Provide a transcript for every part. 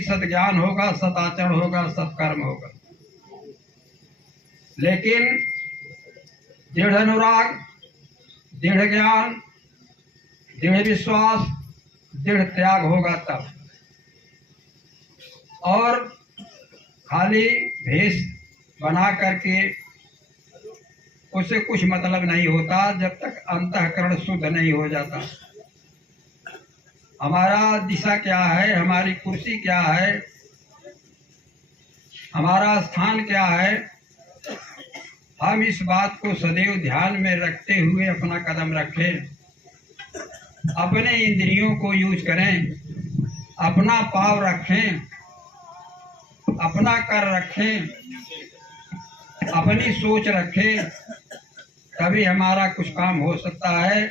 सद्ज्ञान होगा, सदाचरण होगा, सत्कर्म होगा। लेकिन दृढ़ अनुराग, दृढ़ ज्ञान, दृढ़ विश्वास, दृढ़ त्याग होगा तब। और खाली भेष बना करके उससे कुछ मतलब नहीं होता जब तक अंतःकरण शुद्ध नहीं हो जाता। हमारा दिशा क्या है, हमारी कुर्सी क्या है, हमारा स्थान क्या है, हम इस बात को सदैव ध्यान में रखते हुए अपना कदम रखें, अपने इंद्रियों को यूज करें, अपना पाव रखें, अपना कर रखें, अपनी सोच रखें, तभी हमारा कुछ काम हो सकता है,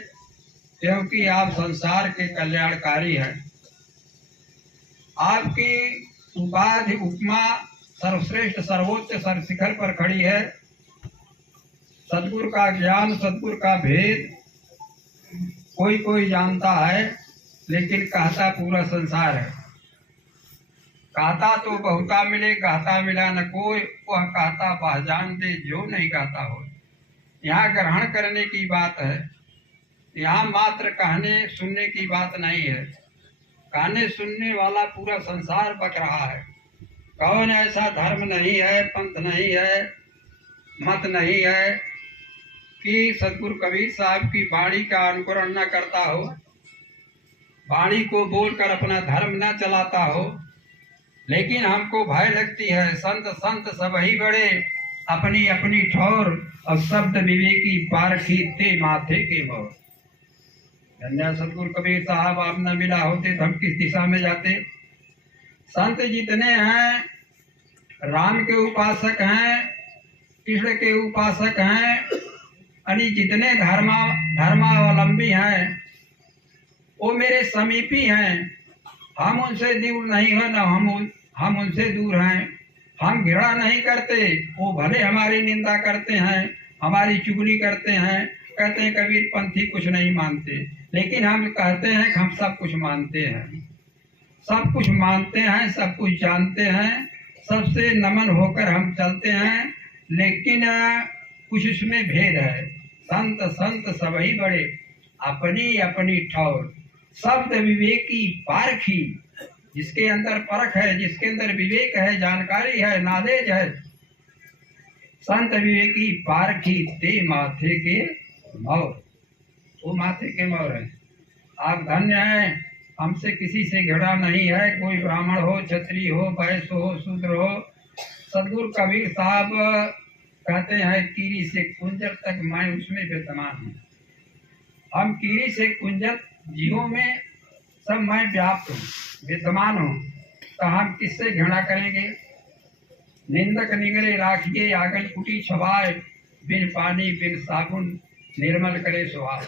क्योंकि आप संसार के कल्याणकारी हैं। आपकी उपाधि उपमा सर्वश्रेष्ठ सर्वोच्च सर्वशिखर पर खड़ी है। सद्गुरु का ज्ञान, सद्गुरु का भेद कोई कोई जानता है, लेकिन कहता पूरा संसार है। कहता तो बहुता मिले, कहता मिला न कोई, वह कहता पहचान दे जो नहीं कहता हो। यहाँ ग्रहण करने की बात है, यहाँ मात्र कहने सुनने की बात नहीं है। कहने सुनने वाला पूरा संसार बक रहा है। कौन ऐसा धर्म नहीं है, पंथ नहीं है, मत नहीं है कि सदगुरु कबीर साहब की वाणी का अनुकरण न करता हो, वाणी को बोलकर अपना धर्म न चलाता हो। लेकिन हमको भय लगती है, संत संत सब ही बड़े, अपनी अपनी ठौर, और शब्द विवेकी पारखी ते माथे के मोर। धन्य सदगुरु कबीर साहब, आप न मिला होते तो हम किस दिशा में जाते। संत जितने हैं राम के उपासक हैं, कृष्ण के उपासक हैं, यानी जितने धर्मावलंबी हैं वो मेरे समीपी हैं। हम उनसे दूर नहीं है, न हम उनसे दूर हैं। हम घृणा नहीं करते, वो भले हमारी निंदा करते हैं, हमारी चुगली करते हैं, कहते हैं कबीर पंथी कुछ नहीं मानते, लेकिन हम कहते हैं कि हम सब कुछ मानते हैं, सब कुछ मानते हैं, सब कुछ जानते हैं, सबसे नमन होकर हम चलते हैं। लेकिन कुछ इसमें भेद है। संत संत सब ही बड़े, अपनी अपनी ठौर, शब्द विवेकी पारखी, जिसके अंदर परख है, जिसके अंदर विवेक है, जानकारी है, नॉलेज है, संत विवेकी पारखी ते माथे के मोर। वो माथे के मोर है। आप धन्य हैं, हमसे किसी से घृणा नहीं है, कोई ब्राह्मण हो, क्षत्रिय हो, वैश्य हो, शूद्र हो। सदगुरु कबीर साहब कहते हैं कीरी से कुंजर तक मैं उसमें विद्यमान हूँ। हम कीरी से कुंजर जीवों में सब मैं व्याप्त हूँ, विद्यमान हूँ, तो हम किससे घृणा करेंगे। निंदक निगले राखिए आंगन कुटी छवाए, बिन पानी बिन साबुन निर्मल करे सुहाए।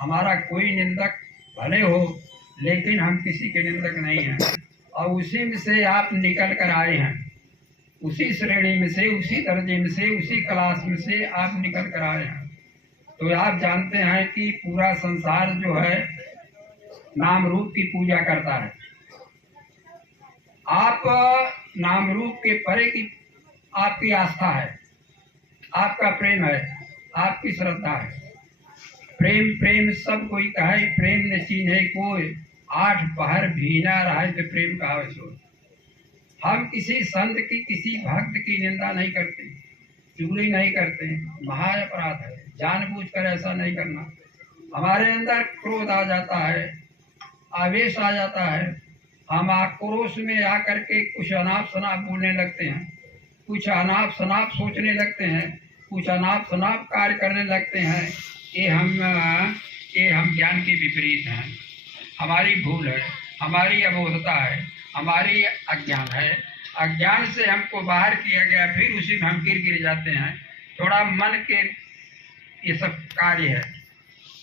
हमारा कोई निंदक भले हो, लेकिन हम किसी के निंदक नहीं हैं, और उसी में से आप निकल कर आए हैं, उसी श्रेणी में से, उसी दर्जे में से, उसी क्लास में से आप निकल कर आए हैं। तो आप जानते हैं कि पूरा संसार जो है नाम रूप की पूजा करता है। आप नाम रूप के परे की आपकी आस्था है, आपका प्रेम है, आपकी श्रद्धा है। प्रेम प्रेम सब कोई कहे, प्रेम न चिन्हे कोई, आठ पहर भीना रहा तो प्रेम कहा सो। हम किसी संत की, किसी भक्त की निंदा नहीं करते, चुगली नहीं करते, महाअपराध है, जानबूझकर ऐसा नहीं करना। हमारे अंदर क्रोध आ जाता है, आवेश आ जाता है, हम आक्रोश में आकर के कुछ अनाप शनाप बोलने लगते हैं, कुछ अनाप शनाप सोचने लगते हैं, कुछ अनाप शनाप कार्य करने लगते हैं। ये हम ज्ञान के विपरीत हैं। हमारी भूल है, हमारी अबोधता है, हमारी अज्ञान है। अज्ञान से हमको बाहर किया गया, फिर उसी में हम गिर जाते हैं। थोड़ा मन के ये सब कार्य है।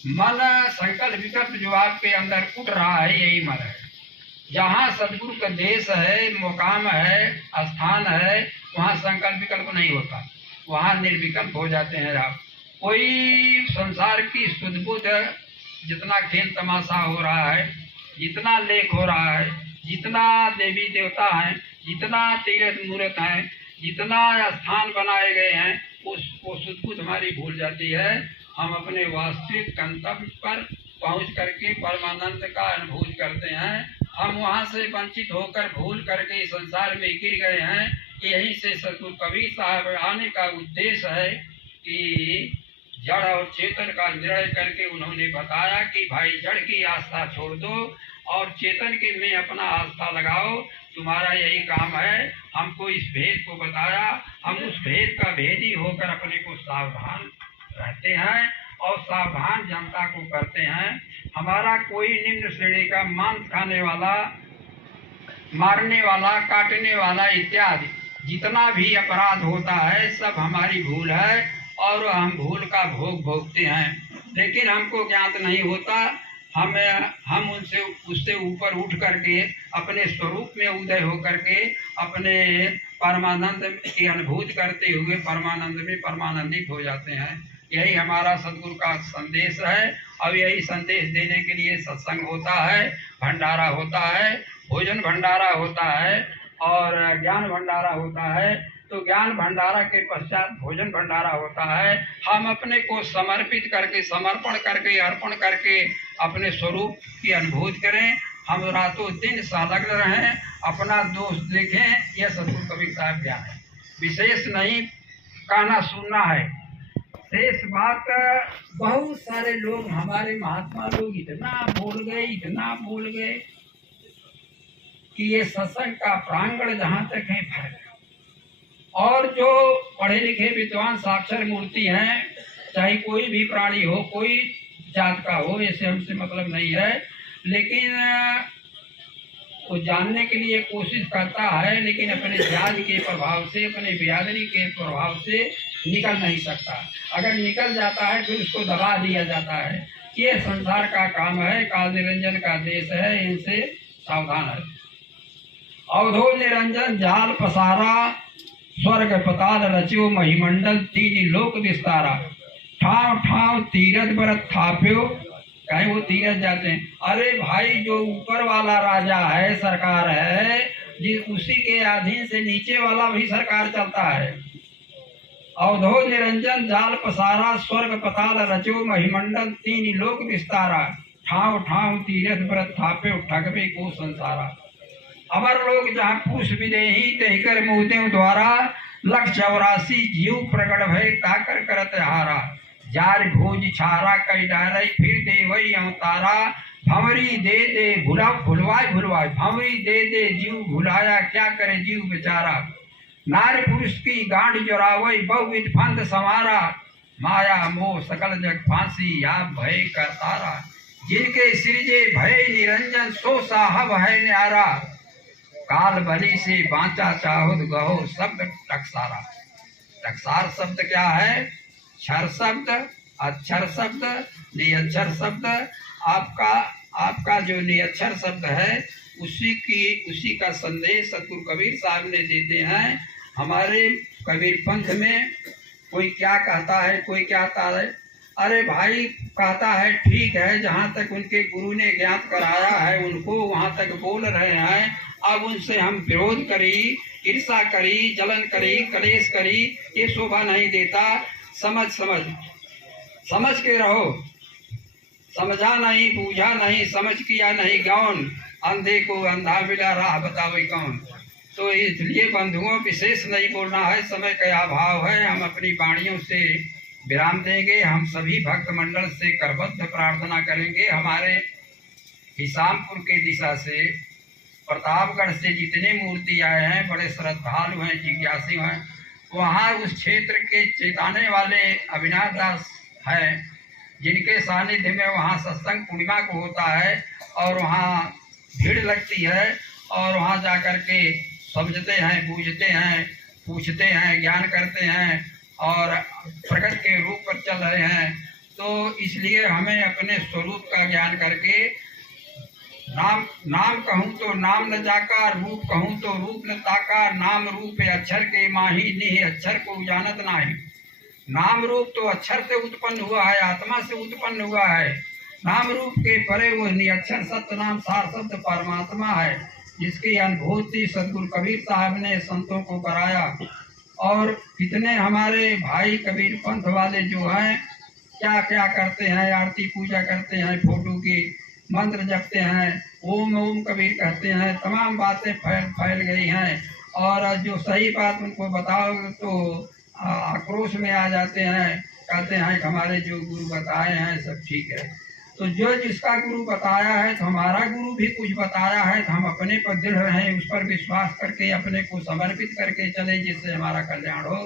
मन संकल्प विकल्प जो आपके अंदर उठ रहा है, यही मन है। जहाँ सदगुरु का देश है, मुकाम है, स्थान है, वहाँ संकल्प विकल्प नहीं होता, वहाँ निर्विकल्प हो जाते हैं आप। कोई संसार की सुध बुध, जितना खेल तमाशा हो रहा है, जितना लेख हो रहा है, जितना देवी देवता हैं, जितना तीर्थ मूर्त हैं, जितना स्थान बनाए गए हैं, वो सुध हमारी भूल जाती है। हम अपने वास्तविक गंतव्य पर पहुंच करके परमानंद का अनुभव करते हैं। हम वहां से वंचित होकर भूल करके संसार में गिर गए हैं। यहीं से सतगुरु कबीर साहब आने का उद्देश्य है कि जड़ और चेतन का निर्णय करके उन्होंने बताया कि भाई जड़ की आस्था छोड़ दो और चेतन के में अपना आस्था लगाओ, तुम्हारा यही काम है। हमको इस भेद को बताया, हम उस भेद का भेदी होकर अपने को सावधान रहते हैं और सावधान जनता को करते हैं। हमारा कोई निम्न श्रेणी का मांस खाने वाला, मारने वाला, काटने वाला इत्यादि जितना भी अपराध होता है सब हमारी भूल है और हम भूल का भोग भोगते हैं। लेकिन हमको ज्ञात नहीं होता, हम उनसे उससे ऊपर उठ करके अपने स्वरूप में उदय हो करके अपने परमानंद की अनुभूति करते हुए परमानंद में परमानंदित हो जाते हैं। यही हमारा सदगुरु का संदेश है। अब यही संदेश देने के लिए सत्संग होता है, भंडारा होता है, भोजन भंडारा होता है और ज्ञान भंडारा होता है। तो ज्ञान भंडारा के पश्चात भोजन भंडारा होता है। हम अपने को समर्पित करके, समर्पण करके, अर्पण करके अपने स्वरूप की अनुभूति करें। हम रातों दिन संलग्न रहें, अपना दोष देखें। यह सतगुरु कबीर साहब ज्ञान है। विशेष नहीं कहना, सुनना है। शेष बात बहुत सारे लोग, हमारे महात्मा लोग इतना बोल गए कि ये सत्संग का प्रांगण जहाँ तक है भर गया। और जो पढ़े लिखे विद्वान साक्षर मूर्ति हैं, चाहे कोई भी प्राणी हो, कोई जात का हो, ऐसे हमसे मतलब नहीं है, लेकिन वो जानने के लिए कोशिश करता है, लेकिन अपने जात के प्रभाव से, अपने बिरादरी के प्रभाव से निकल नहीं सकता। अगर निकल जाता है फिर उसको दबा दिया जाता है। ये संसार का काम है, काल निरंजन का देश है, इनसे सावधान है। अवधो निरंजन जाल पसारा, स्वर्ग पताल रच्यो महिमंडल, तीन लोक विस्तारा। ठाव ठाव तीरथ बरत थाप्यो, कहीं वो तीरथ जाते हैं। अरे भाई, जो ऊपर वाला राजा है, सरकार है, जिस उसी के अधीन से नीचे वाला भी सरकार चलता है। अवधो निरंजन जाल पसारा, स्वर्ग पताल रचो महिमंडल, तीन लोक विस्तारा। ठाव ठाव तीरथ बरत थाप्यो, ठगबे को संसारा। अमर लोग जहाँ पूछ विदेही तहकर मोदेव द्वारा, लख 84 जीव प्रकट भय ताकर करत हारा। जार भोज छारा कई डारे फिर दे वही अवतारा। भंवरी दे दे भुलवाए भंवरी दे जीव भुलाया, क्या करे जीव बेचारा। नारी पुरुष की गांड जोरावई बहुविध फंद समारा। माया मोह सकल जग फांसी या भय करतारा। जिनके सृजे भय निरंजन सो साहब है न्यारा। काल बलि से बांचा चाहुत गहो शब्द टकसारा। टकसार शब्द क्या है? क्षर शब्द, अक्षर शब्द, निअक्षर शब्द। आपका जो निअक्षर शब्द है उसी का संदेश सतगुरु कबीर साहब ने देते हैं। हमारे कबीर पंथ में कोई क्या कहता है, कोई क्या कहता है। अरे भाई, कहता है ठीक है, जहाँ तक उनके गुरु ने ज्ञात कराया है उनको वहाँ तक बोल रहे हैं। अब उनसे हम विरोध करी, ईर्षा करी, जलन करी, कलेश करी, ये शोभा नहीं देता। समझ के रहो। समझा नहीं, बूझा नहीं, समझ किया नहीं गौन, अंधे को अंधा मिला राह बतावे कौन। तो इसलिए बंधुओं, विशेष नहीं बोलना है, समय का अभाव है। हम अपनी वाणियों से विराम देंगे। हम सभी भक्त मंडल से करबद्ध प्रार्थना करेंगे। हमारे हिसामपुर के दिशा से, प्रतापगढ़ से जितने मूर्ति आए हैं, बड़े श्रद्धालु हैं, जिज्ञासु हैं। वहाँ उस क्षेत्र के चेताने वाले अविनाश दास हैं, जिनके सानिध्य में वहाँ सत्संग पूर्णिमा को होता है और वहाँ भीड़ लगती है और वहाँ जा कर के समझते हैं, बूझते हैं, पूछते हैं, ज्ञान करते हैं और प्रगति के रूप पर चल रहे हैं। तो इसलिए हमें अपने स्वरूप का ज्ञान करके, नाम कहूँ तो नाम न जाका, रूप कहूँ तो रूप न ताका। नाम रूप अक्षर के माही, निह अक्षर को जानत नाही। नाम रूप तो अक्षर से उत्पन्न हुआ है, आत्मा से उत्पन्न हुआ है। नाम रूप के परे वो निअक्षर सत्य नाम सार शब्द परमात्मा है। जिसकी अनुभूति सदगुरु कबीर साहब ने संतों को कराया। और कितने हमारे भाई कबीर पंथ वाले जो हैं क्या क्या करते हैं, आरती पूजा करते हैं, फोटो की मंत्र जपते हैं, ओम ओम कबीर कहते हैं, तमाम बातें फैल गई हैं। और जो सही बात उनको बताओ तो आक्रोश में आ जाते हैं, कहते हैं कि हमारे जो गुरु बताए हैं सब ठीक है। तो जो जिसका गुरु बताया है, तो हमारा गुरु भी कुछ बताया है, तो हम अपने पर दृढ़ रहें, उस पर विश्वास करके अपने को समर्पित करके चले, जिससे हमारा कल्याण हो।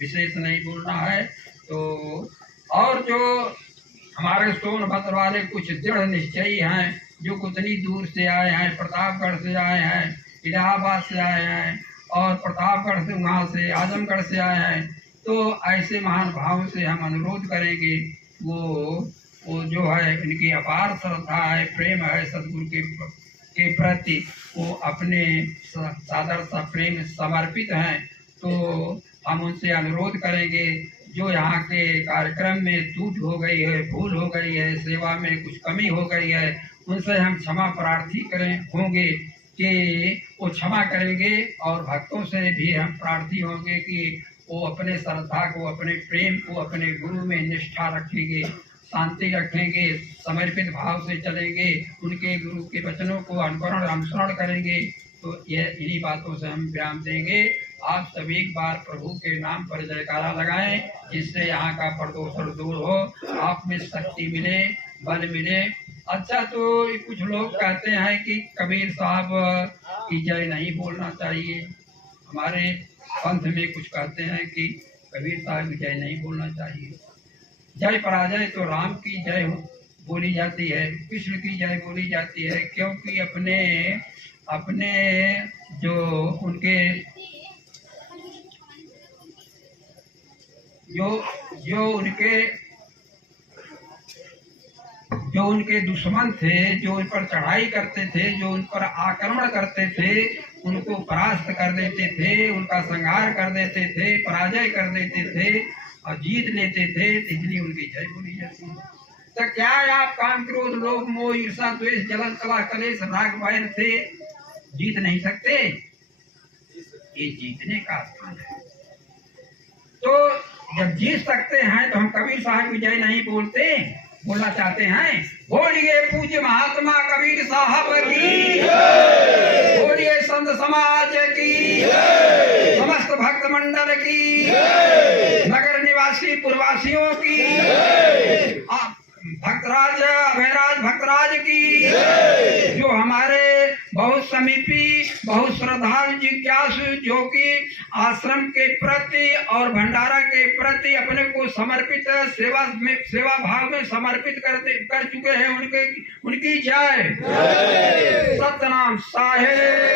विशेष नहीं बोलना है। तो और जो हमारे सोनभद्र वाले कुछ दृढ़ निश्चयी हैं, जो कितनी दूर से आए हैं, प्रतापगढ़ से आए हैं, इलाहाबाद से आए हैं, और प्रतापगढ़ से वहाँ से आजमगढ़ से आए हैं, तो ऐसे महान भाव से हम अनुरोध करेंगे वो जो है इनकी अपार श्रद्धा है, प्रेम है सदगुरु के प्रति, वो अपने सादर सा प्रेम समर्पित हैं। तो हम उनसे अनुरोध करेंगे जो यहाँ के कार्यक्रम में टूट हो गई है, भूल हो गई है, सेवा में कुछ कमी हो गई है, उनसे हम क्षमा प्रार्थी होंगे कि वो क्षमा करेंगे। और भक्तों से भी हम प्रार्थी होंगे कि वो अपने श्रद्धा को, अपने प्रेम को, अपने गुरु में निष्ठा रखेंगे, शांति रखेंगे, समर्पित भाव से चलेंगे, उनके गुरु के वचनों को अनुसरण करेंगे। तो ये इन्हीं बातों से हम विराम देंगे। आप सभी एक बार प्रभु के नाम पर जयकारा लगाएं, जिससे यहाँ का प्रदूषण दूर हो, आप में शक्ति मिले, बल मिले। अच्छा, तो कुछ लोग कहते हैं कि कबीर साहब की जय नहीं बोलना चाहिए। हमारे पंथ में कुछ कहते हैं कि कबीर साहब की जय नहीं बोलना चाहिए। जय पराजय तो राम की जय बोली जाती है, कृष्ण की जय बोली जाती है, क्योंकि अपने जो उनके दुश्मन थे, जो उन पर चढ़ाई करते थे, जो उन पर आक्रमण करते थे, उनको परास्त कर देते थे, उनका संहार कर देते थे, पराजय कर देते थे और जीत लेते थे, इसलिए उनकी जय बोली जाती है। तो क्या आप काम, क्रोध, लोभ, मोह, ईर्षा, द्वेष, जलन, कलह, कलेश, राग, वैर से जीत नहीं सकते? ये जीतने का स्थान है। तो जब जीत सकते हैं तो हम कबीर साहब की जय नहीं बोलना चाहते हैं। बोलिए पूज्य महात्मा कबीर साहब की, बोलिए संत समाज की, समस्त भक्त मंडल की, नगर निवासी पूर्ववासियों की, भक्तराज अभयराज भक्तराज की, जो हमारे बहुत समीपी, बहुत श्रद्धालु जिज्ञासु, जो कि आश्रम के प्रति और भंडारा के प्रति अपने को समर्पित, सेवा भाव में समर्पित कर चुके हैं, उनकी जय। सतनाम साहेब।